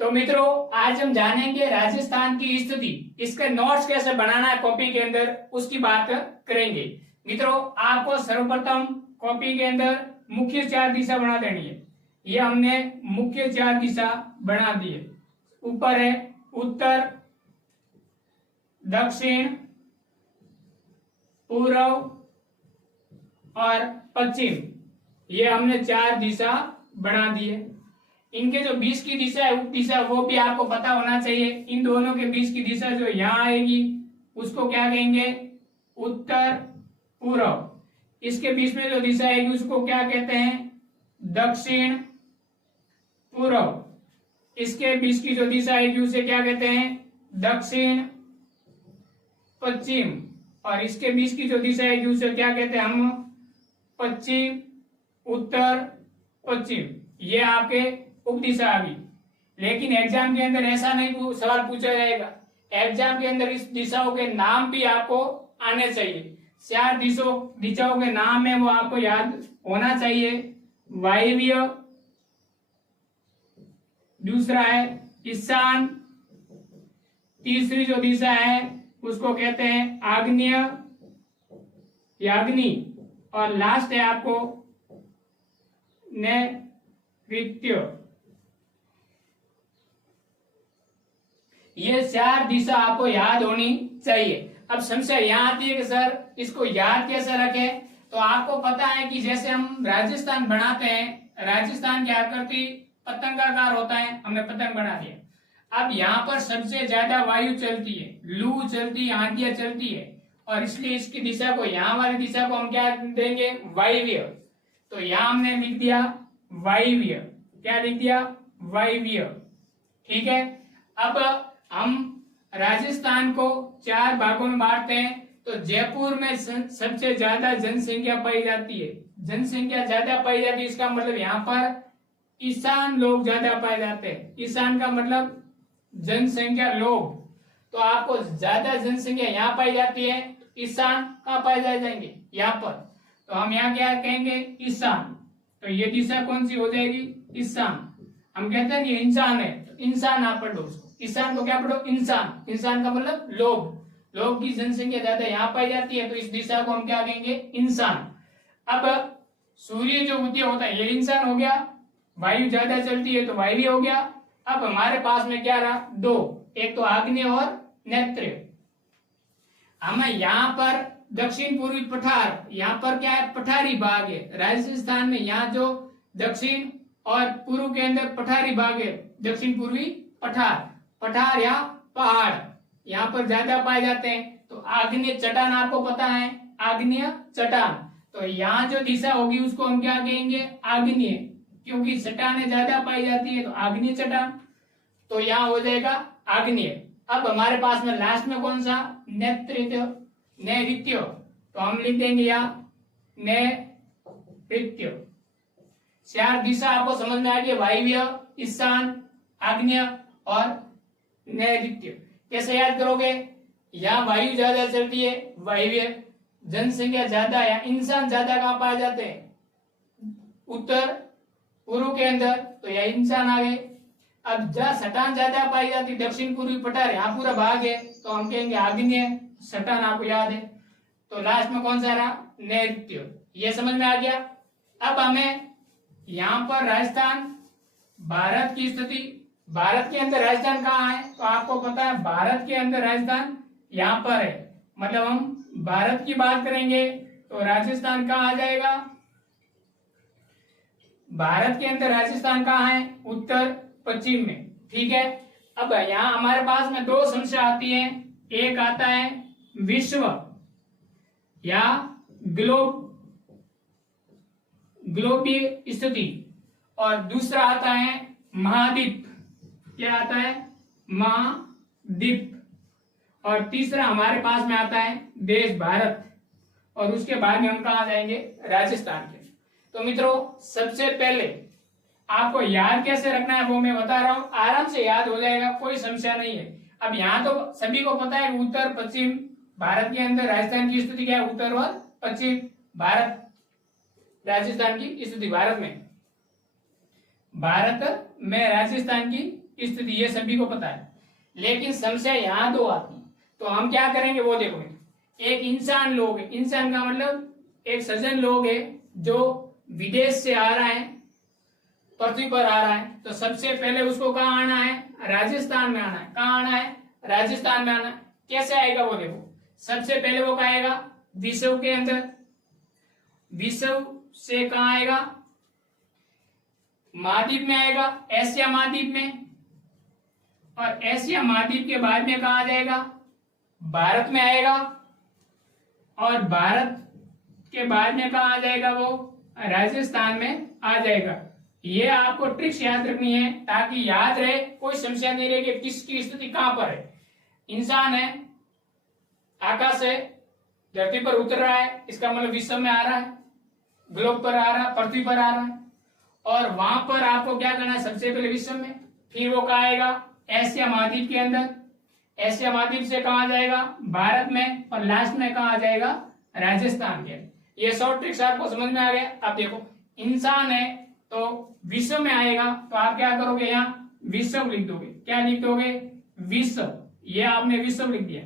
तो मित्रों आज हम जानेंगे राजस्थान की स्थिति, इसके नोट्स कैसे बनाना है कॉपी के अंदर, उसकी बात करेंगे। मित्रों आपको सर्वप्रथम कॉपी के अंदर मुख्य चार दिशा बना देनी है। ये हमने मुख्य चार दिशा बना दी है। ऊपर है उत्तर, दक्षिण, पूर्व और पश्चिम। ये हमने चार दिशा बना दी है। इनके जो बीच की दिशा है, उप दिशा, वो भी आपको पता होना चाहिए। इन दोनों के बीच की दिशा जो यहाँ आएगी उसको क्या कहेंगे? उत्तर पूर्व। इसके बीच में जो दिशा आएगी उसको क्या कहते हैं? दक्षिण पूर्व। इसके बीच की जो दिशा आएगी उसे क्या कहते हैं? दक्षिण पश्चिम। और इसके बीच की जो दिशा आएगी उसे क्या कहते हैं हम? पश्चिम उत्तर पश्चिम। ये आपके उप दिशा आ गई। लेकिन एग्जाम के अंदर ऐसा नहीं सवाल पूछा जाएगा। एग्जाम के अंदर इस दिशाओं के नाम भी आपको आने चाहिए। चार दिशाओं के नाम है वो आपको याद होना चाहिए। वायव्य, दूसरा है ईशान, तीसरी जो दिशा है उसको कहते हैं आग्नेय या अग्नि, और लास्ट है आपको नैऋत्य। ये चार दिशा आपको याद होनी चाहिए। अब समस्या यहाँ आती है कि सर इसको याद कैसे रखें? तो आपको पता है कि जैसे हम राजस्थान बनाते हैं, राजस्थान की आकृति पतंगाकार होता है, हमने पतंग बना दिया। अब यहाँ पर सबसे ज्यादा वायु चलती है, लू चलती है, आंधियां चलती है, और इसलिए इसकी दिशा को, यहाँ वाली दिशा को हम क्या देंगे? वायव्य। तो यहाँ हमने लिख दिया वायव्य। क्या लिख दिया? वायव्य। ठीक है। अब हम राजस्थान को चार भागों में बांटते हैं। तो जयपुर में सबसे ज्यादा जनसंख्या पाई जाती है। जनसंख्या ज्यादा पाई जाती है, इसका मतलब यहाँ पर ईशान लोग ज्यादा पाए जाते हैं। ईशान का मतलब जनसंख्या लोग। तो आपको ज्यादा जनसंख्या यहाँ पाई जाती है, ईशान कहाँ पाए जाएंगे? यहाँ पर। तो हम यहाँ क्या कहेंगे? ईशान। तो ये दिशा कौन सी हो जाएगी? ईशान। हम कहते हैं ये इंसान है, तो इंसान आप पढ़ो उसको। ईशान को क्या पढ़ो? इंसान। इंसान का मतलब लोग। लोग की जनसंख्या ज्यादा यहाँ पाई जाती है, तो इस दिशा को हम क्या कहेंगे? इंसान। अब सूर्य जो उदय होता है ये इंसान हो गया। वायु ज्यादा चलती है तो वायु हो गया। अब हमारे पास में क्या रहा? दो, एक तो आग्नेय और नैऋत्य। हमें यहाँ पर दक्षिण पूर्वी पठार, यहाँ पर क्या है? पठारी भाग है राजस्थान में। यहाँ जो दक्षिण और पूर्व के अंदर पठारी भाग है, दक्षिण पूर्वी पठार। पठार या पहाड़ यहाँ पर ज्यादा पाए जाते हैं। तो आग्नेय चट्टान आपको पता है, आग्नेय चट्टान। तो यहाँ जो दिशा होगी उसको हम क्या कहेंगे? आग्नेय, क्योंकि चट्टानें ज्यादा पाई जाती है, तो आग्नेय चट्टान। तो यहाँ हो जाएगा आग्नेय। अब हमारे पास में लास्ट में कौन सा? नैऋत्य। तो हम लिख देंगे यहाँ नैऋत्य। चार दिशा आपको समझ में आ गई, वायव्य, ईशान, आग्नेय और नैऋत्य। कैसे याद करोगे? यहाँ वायु ज्यादा चलती है, वायव्य। जनसंख्या ज्यादा है, इंसान ज्यादा कहाँ पाए जाते हैं? उत्तर पूर्व के अंदर, तो यह इंसान आ गए। अब जहाँ सटान ज्यादा पाई जाती, दक्षिण पूर्वी पठार, यहाँ पूरा भाग है, तो हम कहेंगे आग्नेय। सटान आपको याद है। तो लास्ट में कौन सा रहा? नैऋत्य। ये समझ में आ गया। अब हमें यहाँ पर राजस्थान, भारत की स्थिति, भारत के अंदर राजस्थान कहाँ है? तो आपको पता है भारत के अंदर राजस्थान यहाँ पर है। मतलब हम भारत की बात करेंगे तो राजस्थान कहाँ आ जाएगा? भारत के अंदर राजस्थान कहाँ है? उत्तर पश्चिम में। ठीक है। अब यहाँ हमारे पास में दो समस्या आती है। एक आता है विश्व या ग्लोबीय स्थिति, और दूसरा आता है महाद्वीप। क्या आता है? महाद्वीप। और तीसरा हमारे पास में आता है देश भारत, और उसके बाद में हम कहाँ जाएंगे? राजस्थान के। तो मित्रों सबसे पहले आपको याद कैसे रखना है वो मैं बता रहा हूं, आराम से याद हो जाएगा, कोई समस्या नहीं है। अब यहाँ तो सभी को पता है उत्तर पश्चिम भारत के अंदर राजस्थान की स्थिति क्या है? उत्तर और पश्चिम भारत, राजस्थान की स्थिति। भारत में राजस्थान की स्थिति, ये सभी को पता है। लेकिन समस्या यहाँ दो आती है, तो हम क्या करेंगे वो देखो। एक इंसान लोग है, इंसान का मतलब एक सज्जन लोग है जो विदेश से आ रहा है, पृथ्वी पर आ रहा है, तो सबसे पहले उसको कहाँ आना है? राजस्थान में आना है। कहाँ आना है? राजस्थान में आना है। कैसे आएगा वो देखो। सबसे पहले वो कहाँ आएगा? विश्व के अंदर। विश्व से कहाँ आएगा? महाद्वीप में आएगा, एशिया महाद्वीप में। और एशिया महाद्वीप के बाद में कहाँ आ जाएगा? भारत में आएगा। और भारत के बाद में कहाँ आ जाएगा वो? राजस्थान में आ जाएगा। ये आपको ट्रिक्स याद रखनी है ताकि याद रहे, कोई समस्या नहीं रहे कि किसकी स्थिति कहां पर है। इंसान है, आकाश से धरती पर उतर रहा है, इसका मतलब विश्व में आ रहा है, ग्लोब पर आ रहा है, पृथ्वी पर आ रहा है। और वहां पर आपको क्या करना है? सबसे पहले विश्व में, फिर वो कहाँ आएगा? एशिया महाद्वीप के अंदर। एशिया महाद्वीप से कहाँ आ जाएगा? भारत में। और लास्ट में कहाँ आ जाएगा? राजस्थान के। ये शॉर्ट ट्रिक्स आपको समझ में आ गया। अब देखो, इंसान है तो विश्व में आएगा, तो आप क्या करोगे? यहाँ विश्व लिख दोगे। क्या लिख दोगे? विश्व। ये आपने विश्व लिख दिया।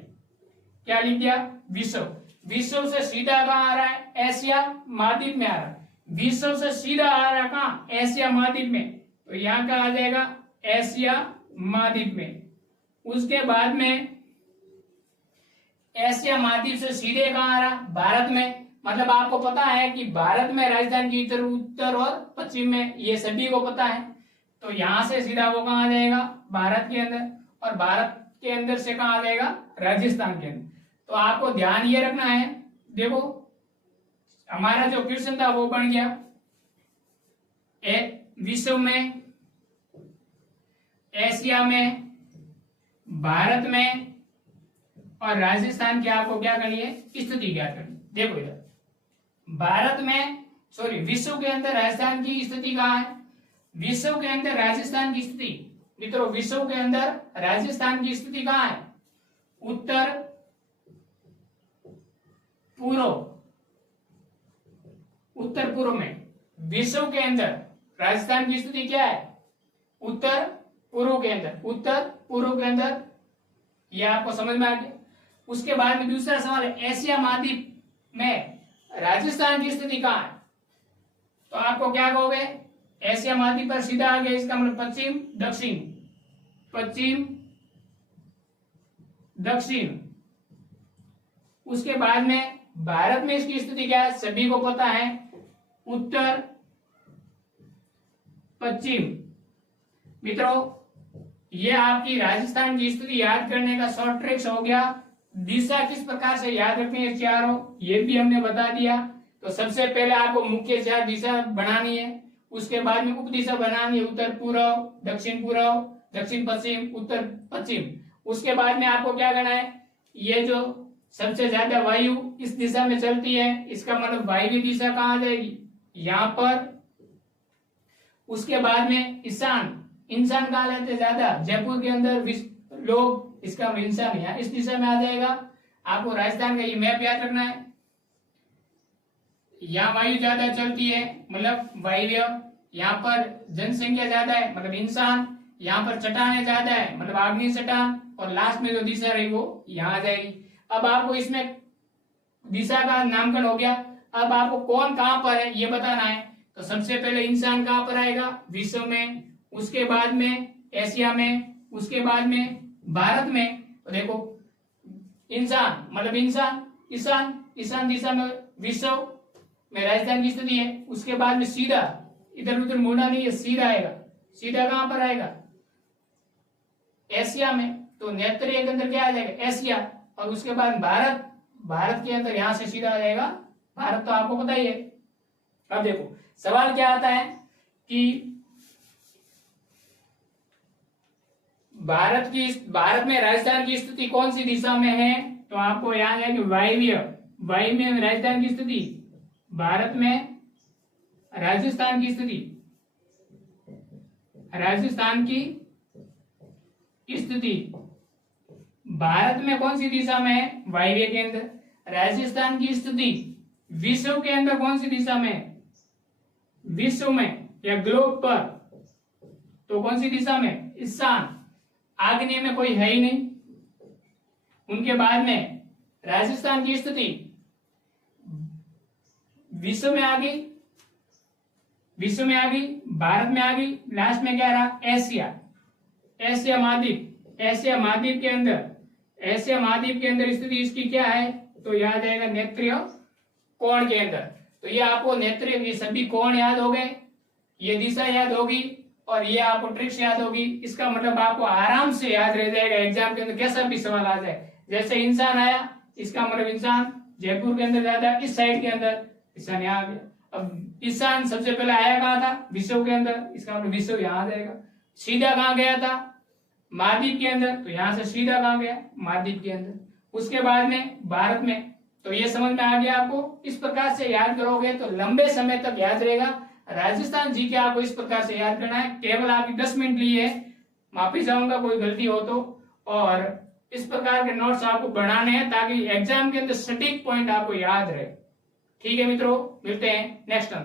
क्या लिख दिया? विश्व। विश्व से सीधा कहाँ आ रहा है? एशिया महाद्वीप में आ रहा है। विश्व से सीधा आ रहा है कहाँ? एशिया महाद्वीप में। तो यहाँ का आ जाएगा एशिया महाद्वीप में। उसके बाद में एशिया महाद्वीप से सीधे कहाँ आ रहा? भारत में। मतलब आपको पता है कि भारत में राजस्थान की उत्तर और पश्चिम में, ये सभी को पता है। तो यहां से सीधा वो कहाँ आ जाएगा? भारत के अंदर। और भारत के अंदर से कहाँ आ जाएगा? राजस्थान के अंदर। तो आपको ध्यान ये रखना है, देखो हमारा जो क्वेश्चन था वो बन गया विश्व में, एशिया में, भारत में और राजस्थान की आपको क्या करनी है? स्थिति क्या करनी। देखो इधर भारत में, सॉरी विश्व के अंदर राजस्थान की स्थिति कहाँ है? विश्व के अंदर राजस्थान की स्थिति, मित्रों विश्व के अंदर राजस्थान की स्थिति कहाँ है? उत्तर पूर्व, उत्तर पूर्व में विश्व के अंदर राजस्थान की स्थिति क्या है? उत्तर पूर्व के अंदर। उत्तर पूर्व के अंदर, यह आपको समझ में आ गया। उसके बाद में दूसरा सवाल है, एशिया महाद्वीप में राजस्थान की स्थिति कहाँ है? तो आपको क्या कहोगे? एशिया महाद्वीप पर सीधा आ गया, इसका मतलब पश्चिम दक्षिण, पश्चिम दक्षिण। उसके बाद में भारत में इसकी स्थिति क्या है? सभी को पता है, उत्तर पश्चिम। मित्रों ये आपकी राजस्थान की स्थिति याद करने का शॉर्ट ट्रिक्स हो गया। दिशा किस प्रकार से याद रखनी है चारों, ये भी हमने बता दिया। तो सबसे पहले आपको मुख्य चार दिशा बनानी है, उसके बाद में उप दिशा बनानी है, उत्तर पूर्व, दक्षिण पूर्व, दक्षिण पश्चिम, उत्तर पश्चिम। उसके बाद में आपको क्या करना है? ये जो सबसे ज्यादा वायु इस दिशा में चलती है, इसका मतलब वायव्य दिशा कहाँ आ जाएगी? यहाँ पर। उसके बाद में ईशान, इंसान कहाँ रहते ज्यादा? जयपुर के अंदर लोग, इसका इंसान है इस दिशा में आ जाएगा। आपको राजस्थान का ये मैप याद रखना है। यहाँ वायु ज्यादा चलती है, मतलब वायव्य। यहाँ पर जनसंख्या ज्यादा है, मतलब इंसान। यहाँ पर चट्टाने ज्यादा है, मतलब आग्नेय चट्टान। और लास्ट में जो दिशा रही वो यहाँ आ जाएगी। अब आपको इसमें दिशा का नामकरण हो गया। अब आपको कौन कहाँ पर है ये बताना है। तो सबसे पहले इंसान कहाँ पर आएगा? विश्व में। उसके बाद में एशिया में, उसके बाद में भारत में। तो देखो इंसान मतलब इंसान, ईशान, ईशान दिशा में विश्व में राजस्थान की स्थिति है। उसके बाद में सीधा, इधर उधर मुड़ना नहीं है, सीधा आएगा। सीधा कहां पर आएगा? एशिया में। तो नेत्रिय के अंदर क्या आ जाएगा? एशिया। और उसके बाद भारत, भारत के अंदर यहां से सीधा आ जाएगा भारत। तो आपको पता ही है। अब देखो सवाल क्या आता है कि भारत में राजस्थान की स्थिति कौन सी दिशा में है? तो आपको याद है कि वायव्य, वायव्य में राजस्थान की स्थिति, भारत में राजस्थान की स्थिति, राजस्थान की स्थिति भारत में कौन सी दिशा में है? वायव्य के अंदर। राजस्थान की स्थिति विश्व के अंदर कौन सी दिशा में है? विश्व में या ग्लोब पर। तो कौन सी दिशा में? ईशान। आग्नेय में कोई है ही नहीं। उनके बाद में राजस्थान की स्थिति विश्व में आ गई, विश्व में आ गई, भारत में आ गई, लास्ट में क्या रहा? एशिया। एशिया महाद्वीप, एशिया महाद्वीप के अंदर, एशिया महाद्वीप के अंदर स्थिति इसकी क्या है? तो याद आएगा नेत्रीय कोण के अंदर। तो ये आपको नेत्रीय, ये सभी कोण याद हो गए, ये दिशा याद होगी और ये आपको ट्रिक्स याद होगी। इसका मतलब आपको आराम से याद रह जाएगा एग्जाम के अंदर कैसा भी सवाल आ जाए। जैसे इंसान आया, इसका मतलब इंसान जयपुर के अंदर जाता है, इस साइड के अंदर ईशान यहाँ आ गया। अब ईशान सबसे पहले आया कहाँ था? विश्व के अंदर, इसका मतलब विश्व यहाँ आ जाएगा। सीधा कहाँ गया था? महाद्वीप के अंदर, तो यहाँ से सीधा कहाँ गया? महाद्वीप के अंदर। उसके बाद में भारत में। तो ये समझ में आ गया आपको। इस प्रकार से याद करोगे तो लंबे समय तक याद रहेगा। राजस्थान जी के आपको इस प्रकार से याद करना है। केवल आपकी 10 मिनट ली है, माफी चाहूंगा कोई गलती हो तो। और इस प्रकार के नोट्स आपको बनाने हैं ताकि एग्जाम के अंदर सटीक पॉइंट आपको याद रहे। ठीक है मित्रों, मिलते हैं नेक्स्ट टाइम।